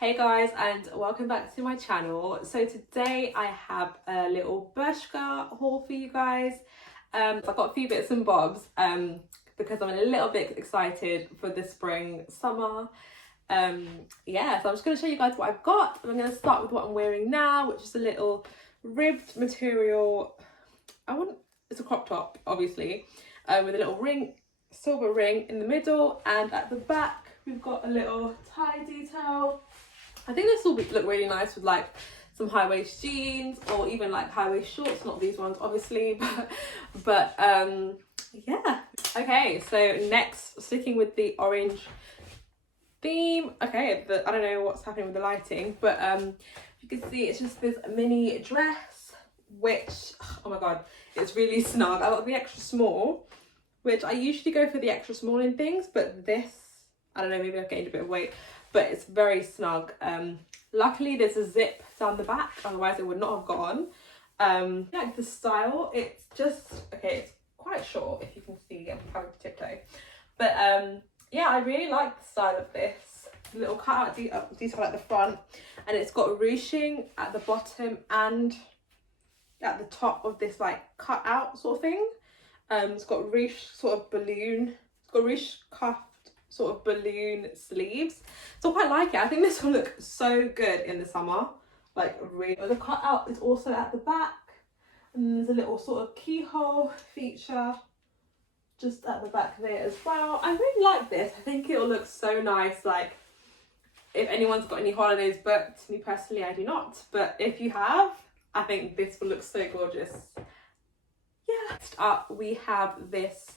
Hey guys, and welcome back to my channel. So today I have a little Bershka haul for you guys. I've got a few bits and bobs because I'm a little bit excited for the spring summer. Yeah, so I'm just going to show you guys what I've got. I'm going to start with what I'm wearing now, which is a little ribbed material. It's a crop top, obviously, with a little ring, silver ring in the middle, and at the back we've got a little tie detail. I think this will look really nice with like some high waist jeans or even like high waist shorts, not these ones obviously, but yeah. Okay, so next, sticking with the orange theme. Okay, I don't know what's happening with the lighting, but you can see it's just this mini dress, which, oh my god, it's really snug. I got the extra small, which I usually go for the extra small in things, but this, I don't know, maybe I've gained a bit of weight, but it's very snug. Luckily there's a zip down the back, otherwise it would not have gone. Like the style, it's just, okay, it's quite short if you can see, I'm having to tiptoe. But yeah, I really like the style of this. Little cutout detail at the front, and it's got ruching at the bottom and at the top of this like cut out sort of thing. It's got ruche sort of balloon, it's got ruche cuff sort of balloon sleeves, so I quite like it. I think this will look so good in the summer, like really. The cutout is also at the back, and there's a little sort of keyhole feature just at the back there as well. I really like this. I think it'll look so nice, like if anyone's got any holidays booked. Me personally, I do not, but if you have, I think this will look so gorgeous. Yeah. Next up we have this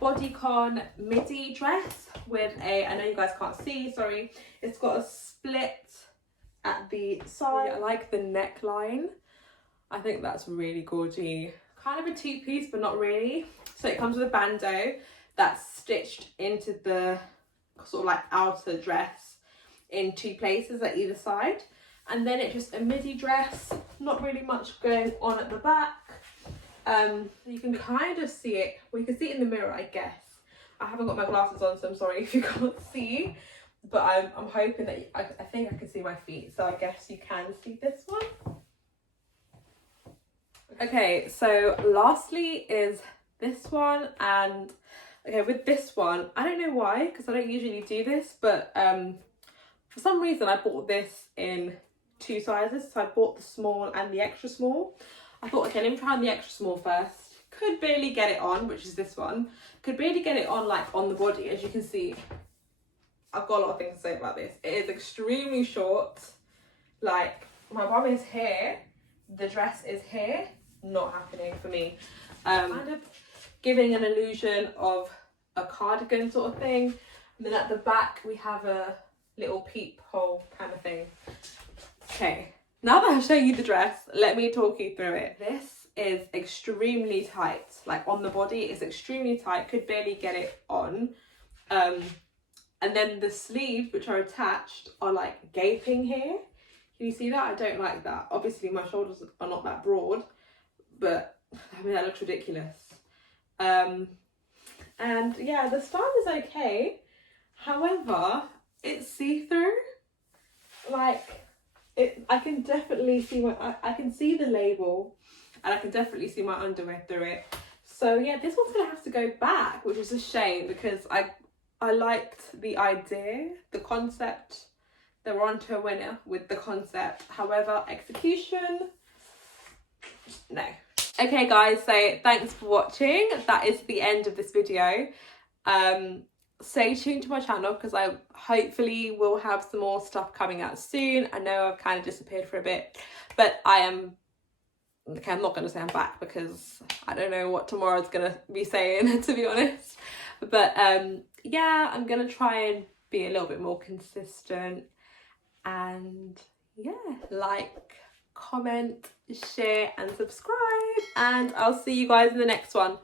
bodycon midi dress with a, I know you guys can't see, sorry, it's got a split at the side. I like the neckline. I think that's really gorgy. Kind of a two-piece, but not really. So it comes with a bandeau that's stitched into the sort of like outer dress in two places at either side, and then it's just a midi dress, not really much going on at the back. You can kind of see it, well, you can see it in the mirror, I guess. I haven't got my glasses on, so I'm sorry if you can't see, but I'm hoping that I think I can see my feet, so I guess you can see this one. Okay, so lastly is this one, and okay, with this one, I don't know why, because I don't usually do this, but for some reason I bought this in two sizes, so I bought the small and the extra small. I thought, okay, let me try on the extra small first. Could barely get it on, which is this one. Could barely get it on, like, on the body. As you can see, I've got a lot of things to say about this. It is extremely short. Like, my bum is here. The dress is here. Not happening for me. Kind of giving an illusion of a cardigan sort of thing. And then at the back, we have a little peephole kind of thing. Okay. Now that I've shown you the dress, let me talk you through it. This is extremely tight, like on the body, it's extremely tight, could barely get it on. And then the sleeves, which are attached, are like gaping here. Can you see that? I don't like that. Obviously my shoulders are not that broad, but I mean, that looks ridiculous. And yeah, the style is okay. However, it's see-through. Like, I can definitely see I can see the label, and I can definitely see my underwear through it. So yeah, this one's gonna have to go back, which is a shame because I liked the idea, the concept. They were onto a winner with the concept. However, execution, no. Okay guys, so thanks for watching. That is the end of this video. Stay tuned to my channel because I hopefully will have some more stuff coming out soon. I know I've kind of disappeared for a bit, but I'm not going to say I'm back because I don't know what tomorrow's going to be saying, to be honest. But yeah, I'm going to try and be a little bit more consistent, and yeah, like, comment, share and subscribe, and I'll see you guys in the next one.